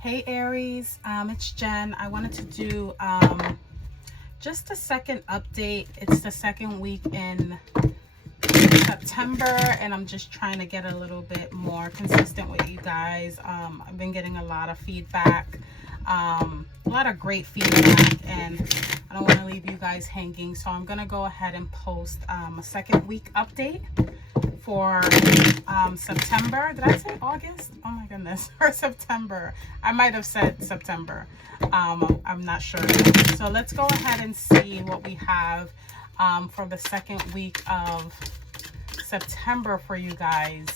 Hey Aries, it's Jen. I wanted to do just a second update. It's the second week in September, and I'm just trying to get a little bit more consistent with you guys. I've been getting a lot of feedback, a lot of great feedback, and I don't want to leave you guys hanging. So I'm going to go ahead and post a second week update for September. Did I say August? Oh my goodness. Or September. I might have said September. I'm not sure. So let's go ahead and see what we have for the second week of September for you guys.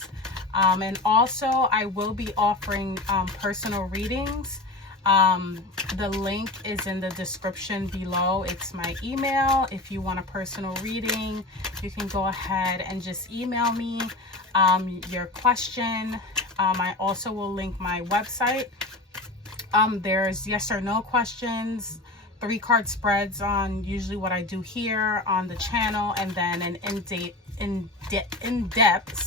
And also I will be offering personal readings. The link is in the description below. It's my email. If you want a personal reading, you can go ahead and just email me your question. I also will link my website. There's yes or no questions, 3-card spreads on usually what I do here on the channel, and then an in-depth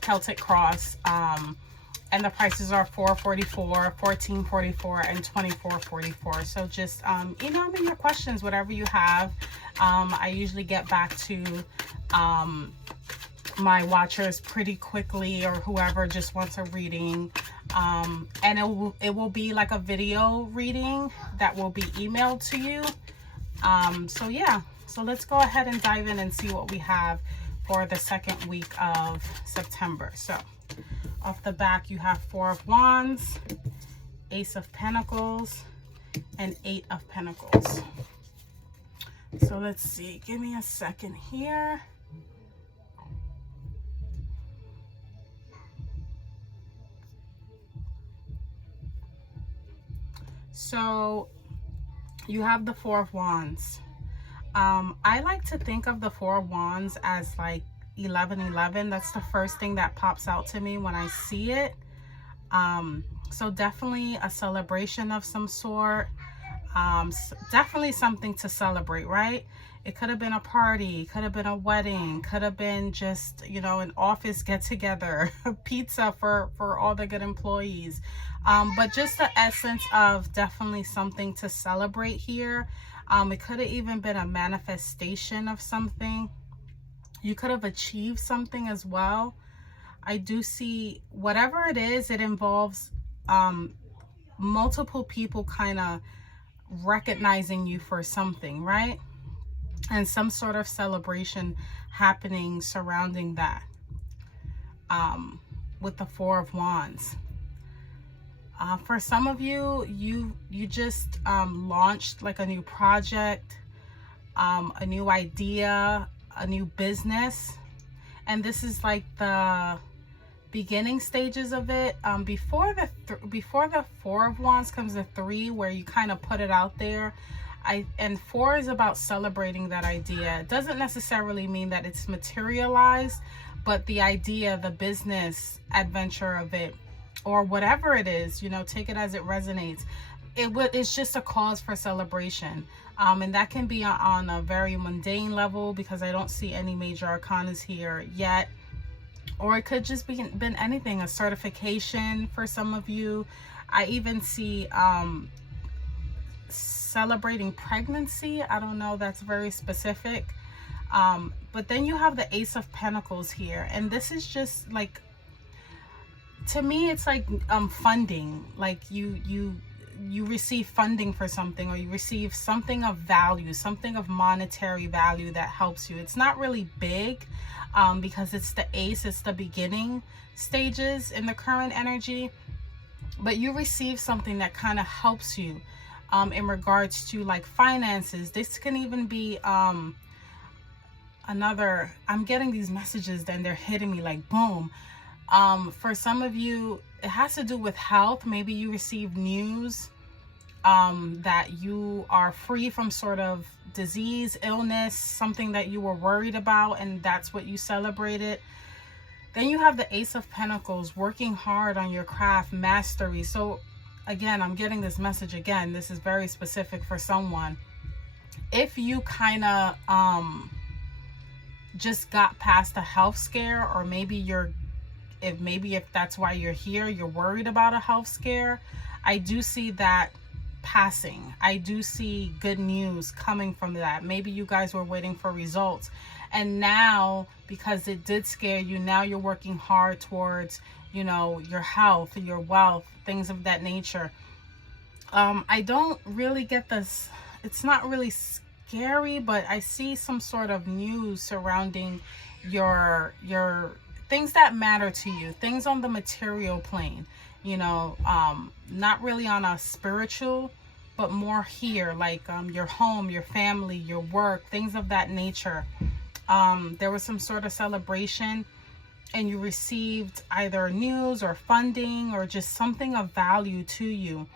Celtic cross. And the prices are $4.44, $14.44, and $24.44. So just email me your questions, whatever you have. I usually get back to my watchers pretty quickly, or whoever just wants a reading. And it will be like a video reading that will be emailed to you. So yeah, so let's go ahead and dive in and see what we have for the second week of September. So off the back, you have 4 of Wands, Ace of Pentacles, and 8 of Pentacles. So let's see. Give me a second here. So you have the 4 of Wands. I like to think of the 4 of Wands as like 1111. That's the first thing that pops out to me when I see it. So definitely a celebration of some sort. Definitely something to celebrate, right? It could have been a party, could have been a wedding, could have been just, you know, an office get together, pizza for all the good employees. But just the essence of definitely something to celebrate here. It could have even been a manifestation of something. You could have achieved something as well. I do see whatever it is, it involves multiple people kind of recognizing you for something, right? And some sort of celebration happening surrounding that with the 4 of Wands. For some of you, you just launched like a new project, a new idea, a new business, and this is like the beginning stages of it. Before the 4 of Wands comes the 3, where you kind of put it out there. And 4 is about celebrating that idea. It doesn't necessarily mean that it's materialized, but the idea, the business adventure of it, or whatever it is, you know, take it as it resonates. It's just a cause for celebration. And that can be on a very mundane level, because I don't see any major arcanas here yet. Or it could just been anything, a certification for some of you. I even see celebrating pregnancy. I don't know, that's very specific. But then you have the Ace of Pentacles here, and this is just like, to me, it's like funding. Like you receive funding for something, or you receive something of value, something of monetary value that helps you. It's not really big because it's the Ace, it's the beginning stages in the current energy, but you receive something that kind of helps you in regards to like finances. This can even be I'm getting these messages, then they're hitting me like boom. For some of you, it has to do with health. Maybe you receive news that you are free from sort of disease, illness, something that you were worried about, and that's what you celebrated. Then you have the Ace of Pentacles, working hard on your craft, mastery. So again, I'm getting this message again. This is very specific for someone. If you kind of just got past a health scare, or maybe you're if that's why you're here, you're worried about a health scare. I do see that passing. I do see good news coming from that. Maybe you guys were waiting for results, and now because it did scare you, now you're working hard towards, you know, your health, your wealth, things of that nature. I don't really get this. It's not really scary, but I see some sort of news surrounding your things that matter to you, things on the material plane, you know, not really on a spiritual, but more here, like your home, your family, your work, things of that nature. There was some sort of celebration and you received either news or funding or just something of value to you.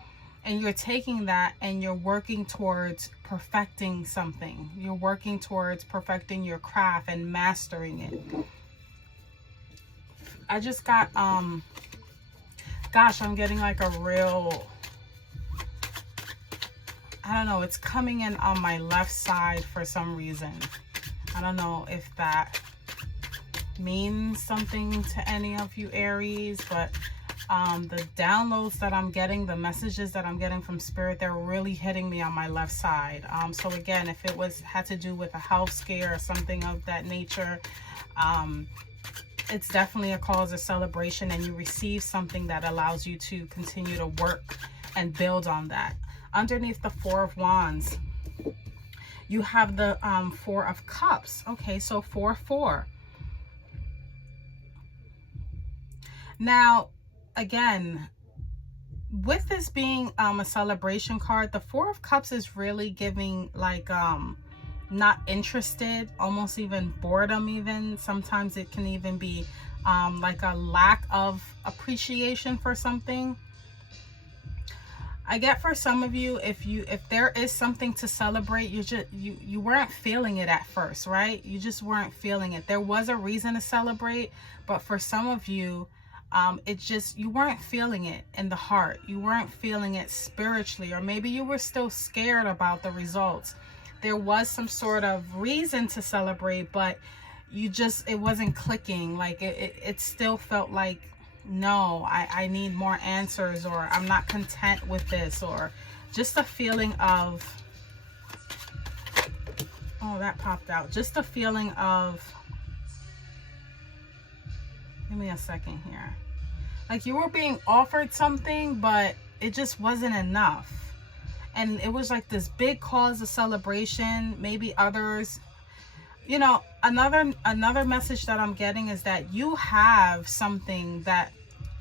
And you're taking that and you're working towards perfecting something. You're working towards perfecting your craft and mastering it. I just got, gosh, I'm getting like a real, I don't know, it's coming in on my left side for some reason. I don't know if that means something to any of you Aries, but the downloads that I'm getting, the messages that I'm getting from Spirit, they're really hitting me on my left side. So again, if it had to do with a health scare or something of that nature, it's definitely a cause of celebration, and you receive something that allows you to continue to work and build on that. Underneath the Four of Wands, you have the Four of Cups. Okay, so 4-4. Now, again, with this being a celebration card, the Four of Cups is really giving like not interested, almost even boredom. Even sometimes it can even be like a lack of appreciation for something. I get for some of you, if there is something to celebrate, you weren't feeling it at first, right? You just weren't feeling it. There was a reason to celebrate, but for some of you, you weren't feeling it in the heart. You weren't feeling it spiritually, or maybe you were still scared about the results. There was some sort of reason to celebrate, but it wasn't clicking. Like it still felt like, no, I need more answers, or I'm not content with this, or just a feeling of, oh, that popped out. Just a feeling of, give me a second here. Like you were being offered something, but it just wasn't enough. And it was like this big cause of celebration. Maybe others, you know, another message that I'm getting is that you have something that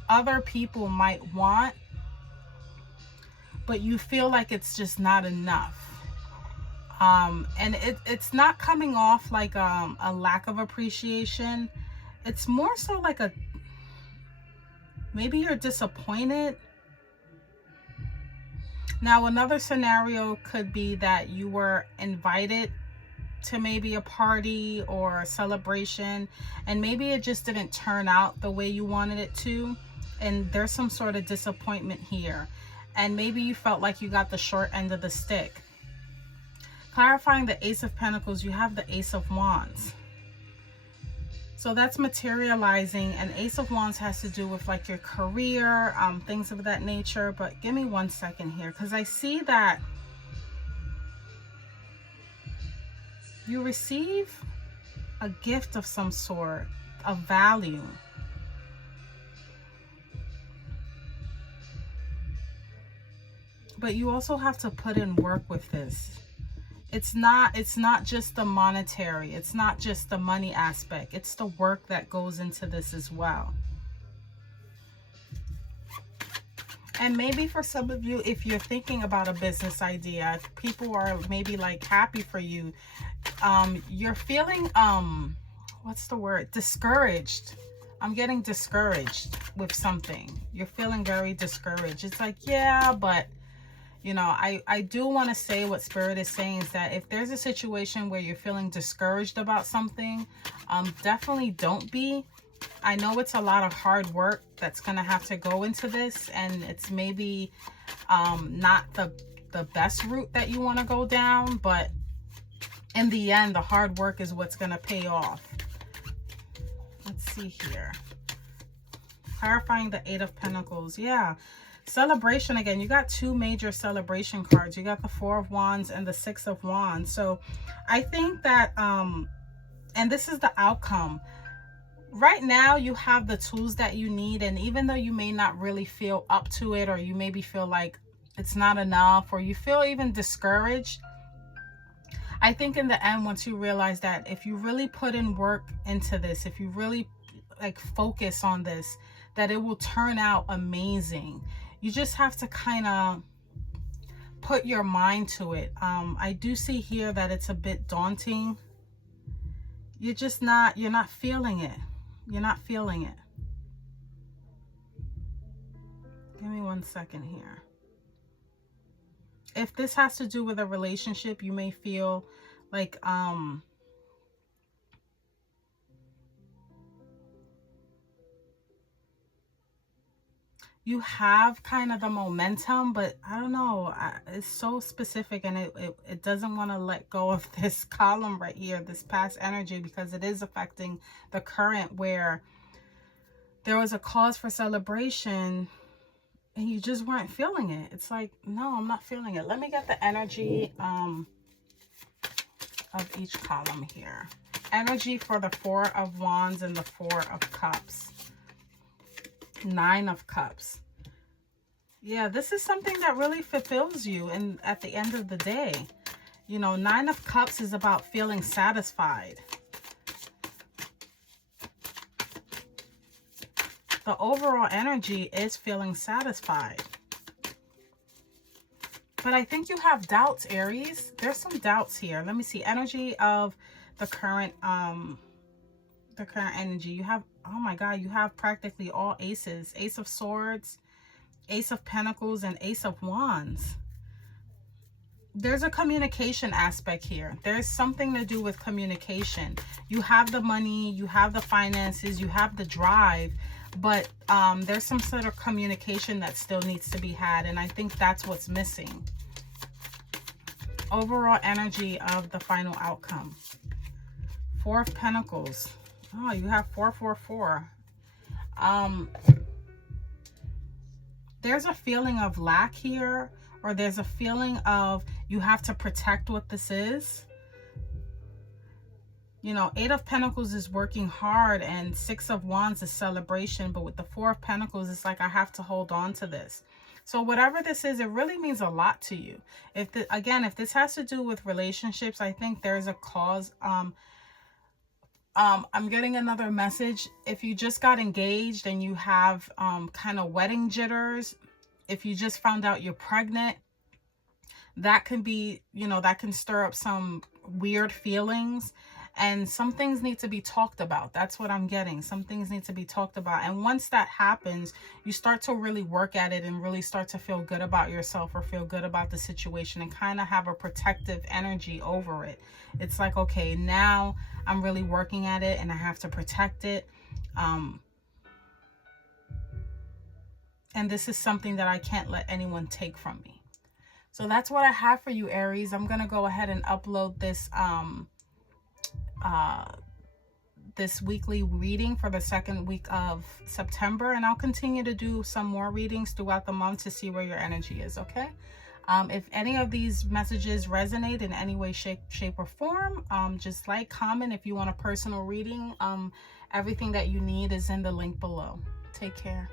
other people might want, but you feel like it's just not enough. And it's not coming off like a lack of appreciation. It's more so like maybe you're disappointed. Now, another scenario could be that you were invited to maybe a party or a celebration, and maybe it just didn't turn out the way you wanted it to, and there's some sort of disappointment here, and maybe you felt like you got the short end of the stick. Clarifying the Ace of Pentacles, you have the Ace of Wands. So that's materializing, and Ace of Wands has to do with like your career, things of that nature. But give me 1 second here, because I see that you receive a gift of some sort of value. But you also have to put in work with this. It's not just the monetary, it's not just the money aspect, it's the work that goes into this as well. And maybe for some of you, if you're thinking about a business idea, if people are maybe like happy for you, you're feeling what's the word, discouraged. I'm getting discouraged with something. You're feeling very discouraged. It's like, yeah, but you know, I do want to say what Spirit is saying is that if there's a situation where you're feeling discouraged about something, definitely don't be. I know it's a lot of hard work that's going to have to go into this, and it's maybe not the best route that you want to go down, but in the end, the hard work is what's going to pay off. Let's see here. Clarifying the Eight of Pentacles. Yeah. Celebration again. You got two major celebration cards. You got the Four of Wands and the Six of Wands. So I think that, and this is the outcome. Right now, you have the tools that you need. And even though you may not really feel up to it, or you maybe feel like it's not enough, or you feel even discouraged, I think in the end, once you realize that if you really put in work into this, if you really like focus on this, that it will turn out amazing. You just have to kind of put your mind to it. I do see here that it's a bit daunting. You're not feeling it. You're not feeling it. Give me 1 second here. If this has to do with a relationship, you may feel like, you have kind of the momentum, but I don't know, it's so specific, and it doesn't want to let go of this column right here, this past energy, because it is affecting the current, where there was a cause for celebration and you just weren't feeling it. It's like, no, I'm not feeling it. Let me get the energy of each column here. Energy for the Four of Wands and the Four of Cups. Nine of Cups. Yeah, this is something that really fulfills you, and at the end of the day, you know, Nine of Cups is about feeling satisfied. The overall energy is feeling satisfied. But I think you have doubts, Aries. There's some doubts here. Let me see. Energy of the current energy. You have, oh my God, you have practically all aces. Ace of Swords, Ace of Pentacles, and Ace of Wands. There's a communication aspect here. There's something to do with communication. You have the money, you have the finances, you have the drive, but there's some sort of communication that still needs to be had, and I think that's what's missing. Overall energy of the final outcome. Four of Pentacles. Oh, you have 444. There's a feeling of lack here, or there's a feeling of you have to protect what this is. You know, Eight of Pentacles is working hard, and Six of Wands is celebration, but with the Four of Pentacles, it's like I have to hold on to this. So whatever this is, it really means a lot to you. Again, if this has to do with relationships, I think there's a cause. I'm getting another message. If you just got engaged and you have kind of wedding jitters, if you just found out you're pregnant, that can be, you know, that can stir up some weird feelings, and some things need to be talked about. That's what I'm getting. Some things need to be talked about. And once that happens, you start to really work at it and really start to feel good about yourself, or feel good about the situation, and kind of have a protective energy over it. It's like, okay, now I'm really working at it and I have to protect it. And this is something that I can't let anyone take from me. So that's what I have for you, Aries. I'm going to go ahead and upload this this weekly reading for the second week of September, and I'll continue to do some more readings throughout the month to see where your energy is, okay? If any of these messages resonate in any way, shape or form, just like, comment. If you want a personal reading, everything that you need is in the link below. Take care.